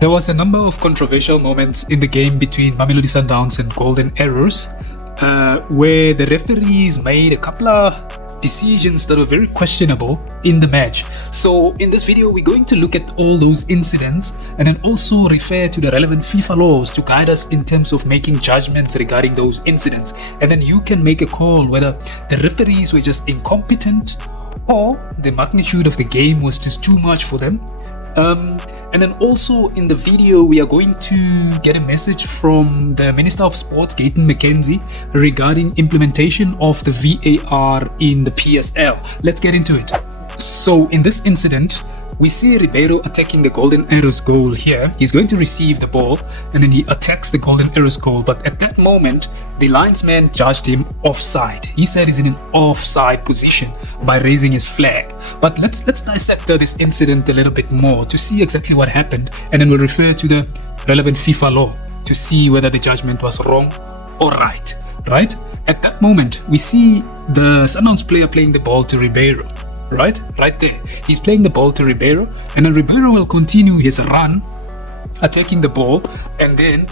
There was a number of controversial moments in the game between Mamelodi Sundowns and Golden Arrows, where the referees made a couple of decisions that were very questionable in the match. So in this video, we're going to look at all those incidents and then also refer to the relevant FIFA laws to guide us in terms of making judgments regarding those incidents. And then you can make a call whether the referees were just incompetent or the magnitude of the game was just too much for them. And then also in the video, we are going to get a message from the Minister of Sports, Gayton McKenzie, regarding implementation of the VAR in the PSL. Let's get into it. So in this incident, we see Ribeiro attacking the Golden Arrows goal here. He's going to receive the ball and then he attacks the Golden Arrows goal. But at that moment, the linesman judged him offside. He said he's in an offside position by raising his flag. But let's dissect this incident a little bit more to see exactly what happened, and then we'll refer to the relevant FIFA law to see whether the judgment was wrong or right. Right? At that moment, we see the Sundowns player playing the ball to Ribeiro. Right there. He's playing the ball to Ribeiro, and then Ribeiro will continue his run, attacking the ball, and then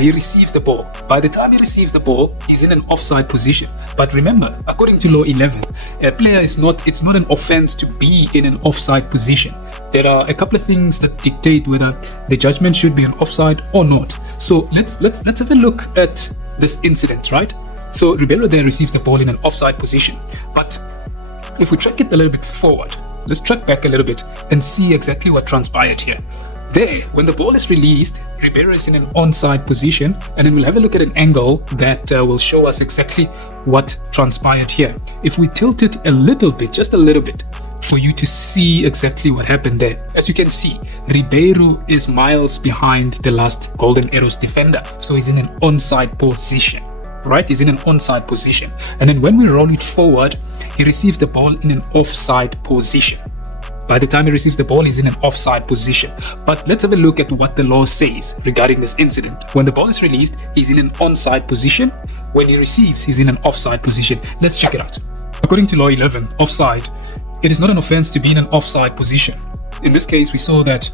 he receives the ball. By the time he receives the ball, he's in an offside position. But remember, according to Law 11, a player it's not an offense to be in an offside position. There are a couple of things that dictate whether the judgment should be an offside or not. So let's have a look at this incident, right? So Ribeiro there receives the ball in an offside position, but if we track it a little bit forward, let's track back a little bit and see exactly what transpired here. There, when the ball is released, Ribeiro is in an onside position, and then we'll have a look at an angle that will show us exactly what transpired here. If we tilt it a little bit, just a little bit, for you to see exactly what happened there. As you can see, Ribeiro is miles behind the last Golden Arrows defender, so he's in an onside position. Right, he's in an onside position, and then when we roll it forward, he receives the ball in an offside position. By the time he receives the ball, he's in an offside position. But let's have a look at what the law says regarding this incident. When the ball is released, he's in an onside position. When he receives, he's in an offside position. Let's check it out. According to Law 11, offside, it is not an offense to be in an offside position. In this case, we saw that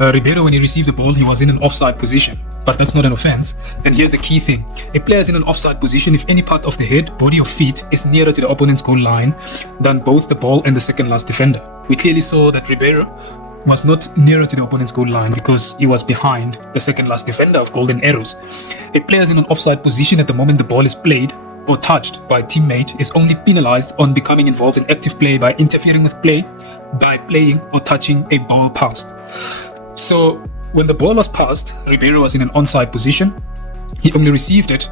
Ribeiro, when he received the ball, he was in an offside position. But that's not an offense. And here's the key thing. A player is in an offside position if any part of the head, body or feet is nearer to the opponent's goal line than both the ball and the second last defender. We clearly saw that Ribeiro was not nearer to the opponent's goal line because he was behind the second last defender of Golden Arrows. A player is in an offside position at the moment the ball is played or touched by a teammate is only penalized on becoming involved in active play by interfering with play, by playing or touching a ball passed. So when the ball was passed, Ribeiro was in an onside position. He only received it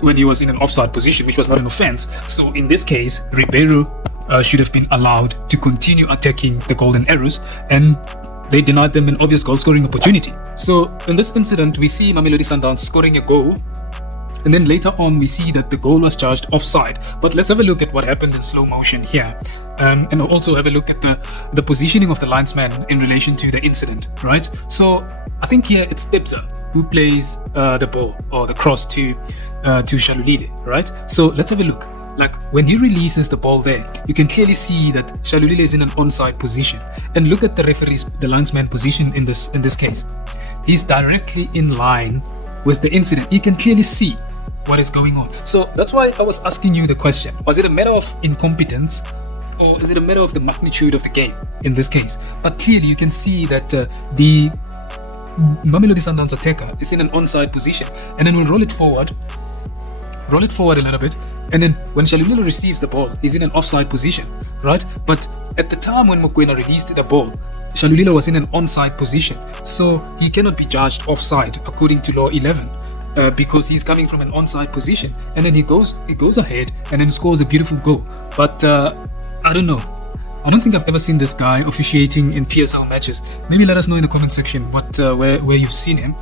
when he was in an offside position, which was not an offense. So in this case, Ribeiro should have been allowed to continue attacking the Golden Arrows, and they denied them an obvious goal-scoring opportunity. So in this incident, we see Mamelodi Sundowns scoring a goal, and then later on we see that the goal was charged offside. But let's have a look at what happened in slow motion here, and also have a look at the positioning of the linesman in relation to the incident, right? So I think here it's Stipsa who plays the ball or the cross to Shalulile, right? So let's have a look. Like when he releases the ball there, you can clearly see that Shalulile is in an onside position. And look at the linesman position in this case. He's directly in line with the incident. You can clearly see what is going on. So that's why I was asking you the question. Was it a matter of incompetence, or is it a matter of the magnitude of the game in this case? But clearly you can see that the Mamelodi Sundowns attacker is in an onside position. And then we'll roll it forward a little bit, and then when Shalulile receives the ball, he's in an offside position, right? But at the time when Mokoena released the ball, Shalulile was in an onside position, so he cannot be judged offside according to Law 11 because he's coming from an onside position, and then he goes ahead and then scores a beautiful goal. But I don't know. I don't think I've ever seen this guy officiating in PSL matches. Maybe let us know in the comment section where you've seen him.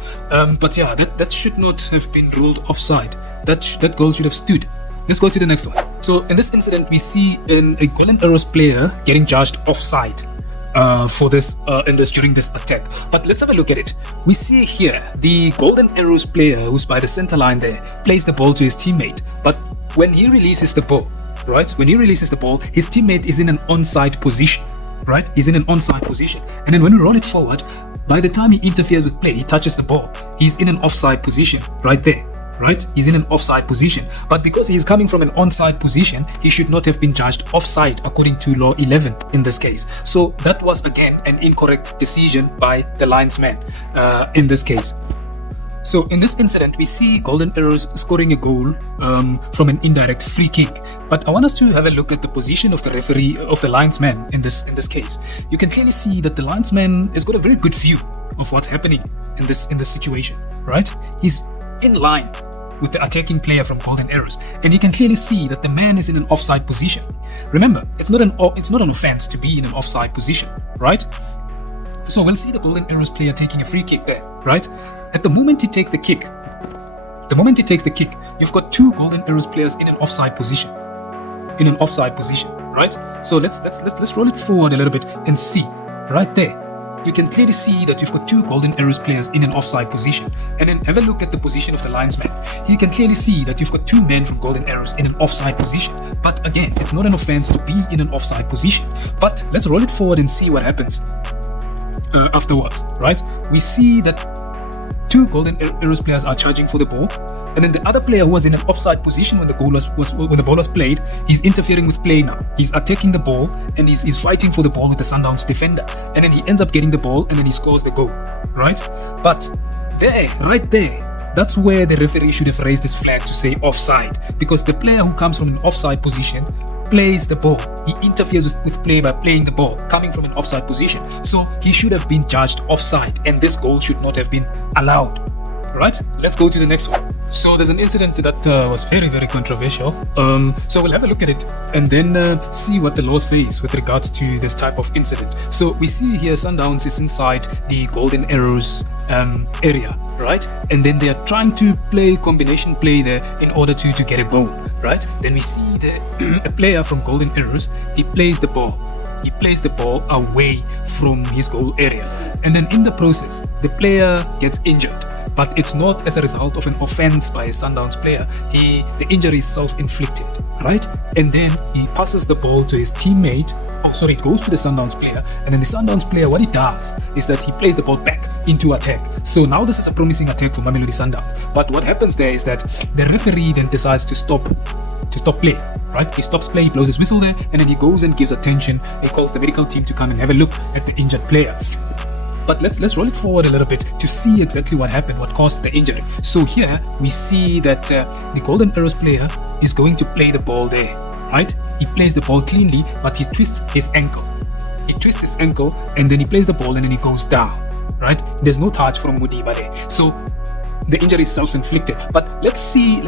But yeah, that should not have been ruled offside. That goal should have stood. Let's go to the next one. So in this incident, we see a Golden Arrows player getting judged offside during this attack. But let's have a look at it. We see here the Golden Arrows player who's by the center line there plays the ball to his teammate. But when he releases the ball, right? When he releases the ball, his teammate is in an onside position, right? He's in an onside position. And then when we roll it forward, by the time he interferes with play, he touches the ball, he's in an offside position right there. Right? He's in an offside position. But because he's coming from an onside position, he should not have been judged offside according to law 11 in this case. So that was again an incorrect decision by the linesman in this case. So in this incident, we see Golden Arrows scoring a goal from an indirect free kick. But I want us to have a look at the position of the referee, of the linesman in this case. You can clearly see that the linesman has got a very good view of what's happening in this situation, right? He's in line with the attacking player from Golden Arrows, and you can clearly see that the man is in an offside position. Remember, it's not an offense to be in an offside position, right? So we'll see the Golden Arrows player taking a free kick there, right? At the moment he takes the kick, you've got two Golden Arrows players in an offside position, right? So let's roll it forward a little bit and see right there. You can clearly see that you've got two Golden Arrows players in an offside position. And then have a look at the position of the linesman. You can clearly see that you've got two men from Golden Arrows in an offside position. But again, it's not an offense to be in an offside position. But let's roll it forward and see what happens afterwards, right? We see that two Golden Arrows players are charging for the ball. And then the other player who was in an offside position when the ball was played, he's interfering with play now. He's attacking the ball and he's fighting for the ball with the Sundowns defender. And then he ends up getting the ball and then he scores the goal, right? But right there, that's where the referee should have raised his flag to say offside, because the player who comes from an offside position plays the ball. He interferes with play by playing the ball, coming from an offside position. So he should have been judged offside and this goal should not have been allowed. Right, let's go to the next one. So there's an incident that was very, very controversial. So we'll have a look at it and then see what the law says with regards to this type of incident. So we see here Sundowns is inside the Golden Arrows area, right? And then they are trying to play combination play there in order to get a goal, right? Then we see a player from Golden Arrows, he plays the ball away from his goal area. And then in the process, the player gets injured. But it's not as a result of an offense by a Sundowns player. The injury is self-inflicted, right? And then he passes the ball to his teammate. It goes to the Sundowns player. And then the Sundowns player, what he does is that he plays the ball back into attack. So now this is a promising attack for Mamelodi Sundowns. But what happens there is that the referee then decides to stop play, right? He stops play, he blows his whistle there, and then he goes and gives attention. He calls the medical team to come and have a look at the injured player. But let's roll it forward a little bit to see exactly what happened, what caused the injury. So here we see that the Golden Arrows player is going to play the ball there, right? He plays the ball cleanly, but he twists his ankle. And then he plays the ball and then he goes down, right? There's no touch from Mudiba there. So the injury is self-inflicted. But let's see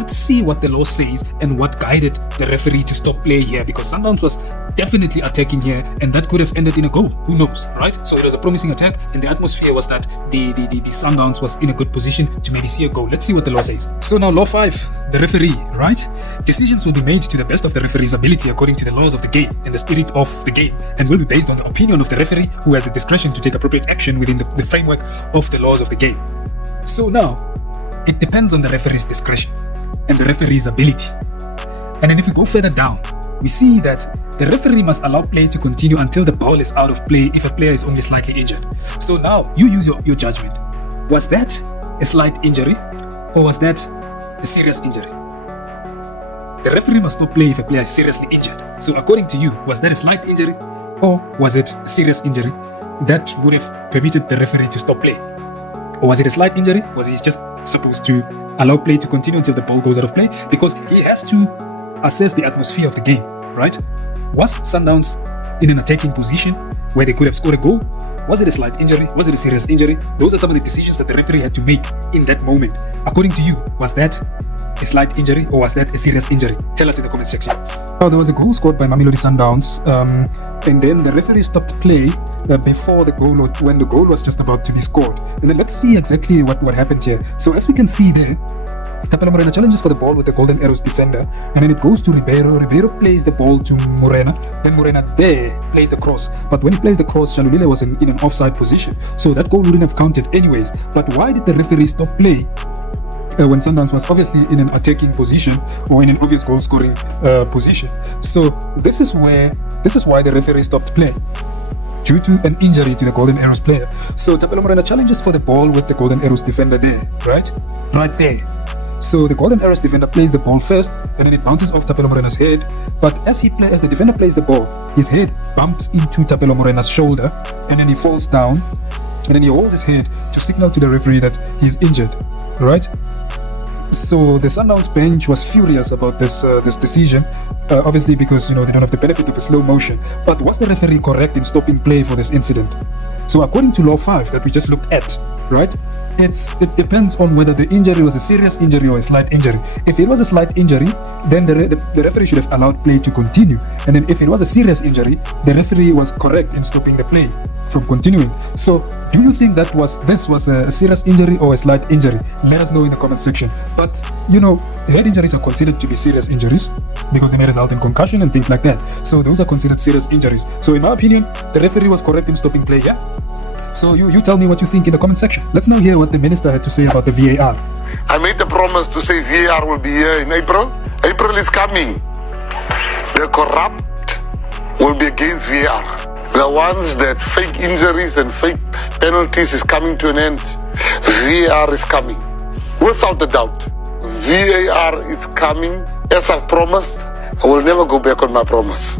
what the law says and what guided the referee to stop play here, because Sundowns was definitely attacking here and that could have ended in a goal. Who knows, right? So it was a promising attack and the atmosphere was that the Sundowns was in a good position to maybe see a goal. Let's see what the law says. So now law 5, the referee, right? Decisions will be made to the best of the referee's ability according to the laws of the game and the spirit of the game, and will be based on the opinion of the referee, who has the discretion to take appropriate action within the framework of the laws of the game. So now, it depends on the referee's discretion and the referee's ability. And then if we go further down, we see that the referee must allow play to continue until the ball is out of play if a player is only slightly injured. So now you use your judgment. Was that a slight injury or was that a serious injury? The referee must stop play if a player is seriously injured. So according to you, was that a slight injury or was it a serious injury that would have permitted the referee to stop play? Or was it a slight injury? Was he just supposed to allow play to continue until the ball goes out of play? Because he has to assess the atmosphere of the game, right? Was Sundowns in an attacking position where they could have scored a goal? Was it a slight injury? Was it a serious injury? Those are some of the decisions that the referee had to make in that moment. According to you, was that a slight injury or was that a serious injury? Tell us in the comment section. Now, there was a goal scored by Mamelodi Sundowns, and then the referee stopped play before the goal, or when the goal was just about to be scored. And then let's see exactly what happened here. So as we can see there, Tapela Morena challenges for the ball with the Golden Arrows defender, and then it goes to Ribeiro. Ribeiro plays the ball to Morena, then Morena there plays the cross. But when he plays the cross, Shalulile was in an offside position, so that goal wouldn't have counted anyways. But why did the referee stop play when Sundowns was obviously in an attacking position or in an obvious goal-scoring position? So this is why the referee stopped play, due to an injury to the Golden Arrows player. So Thapelo Morena challenges for the ball with the Golden Arrows defender there, right there. So the Golden Arrows defender plays the ball first, and then it bounces off Thapelo Morena's head. But as the defender plays the ball, his head bumps into Thapelo Morena's shoulder, and then he falls down, and then he holds his head to signal to the referee that he's injured, right? So the Sundowns bench was furious about this decision, obviously because they don't have the benefit of a slow motion. But was the referee correct in stopping play for this incident? So according to Law 5 that we just looked at, right? It depends on whether the injury was a serious injury or a slight injury. If it was a slight injury, then the referee should have allowed play to continue. And then if it was a serious injury, the referee was correct in stopping the play from continuing. So do you think this was a serious injury or a slight injury? Let us know in the comment section. But head injuries are considered to be serious injuries because they may result in concussion and things like that. So those are considered serious injuries. So in my opinion, the referee was correct in stopping play, yeah? So you tell me what you think in the comment section. Let's now hear what the minister had to say about the VAR. I made the promise to say VAR will be here in April. April is coming. The corrupt will be against VAR. The ones that fake injuries and fake penalties is coming to an end. VAR is coming. Without a doubt. VAR is coming. As I've promised, I will never go back on my promise.